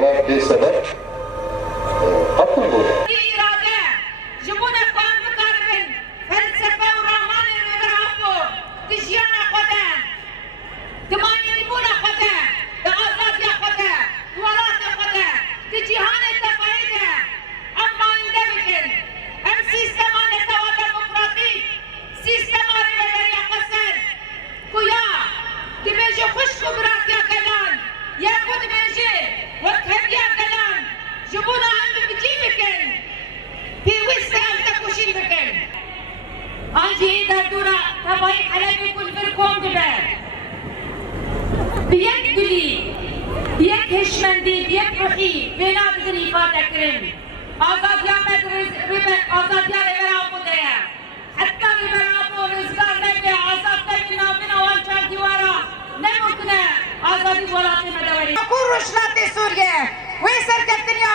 ما بسبب قتل بوده. آنجی در دورا تبایی حلبی کل برکم دبر بیک دلی بیک هشمندی بیک روحی بنا بدن ifade کرن آزادیا آزادیا ربرا بوده حتی ربرا بو رزگار نبی آزاد نبی نابینا وانچار دیوارا نمکنه آزادی ولایت مدوری اکور رشلات سوریه و سرکتنیا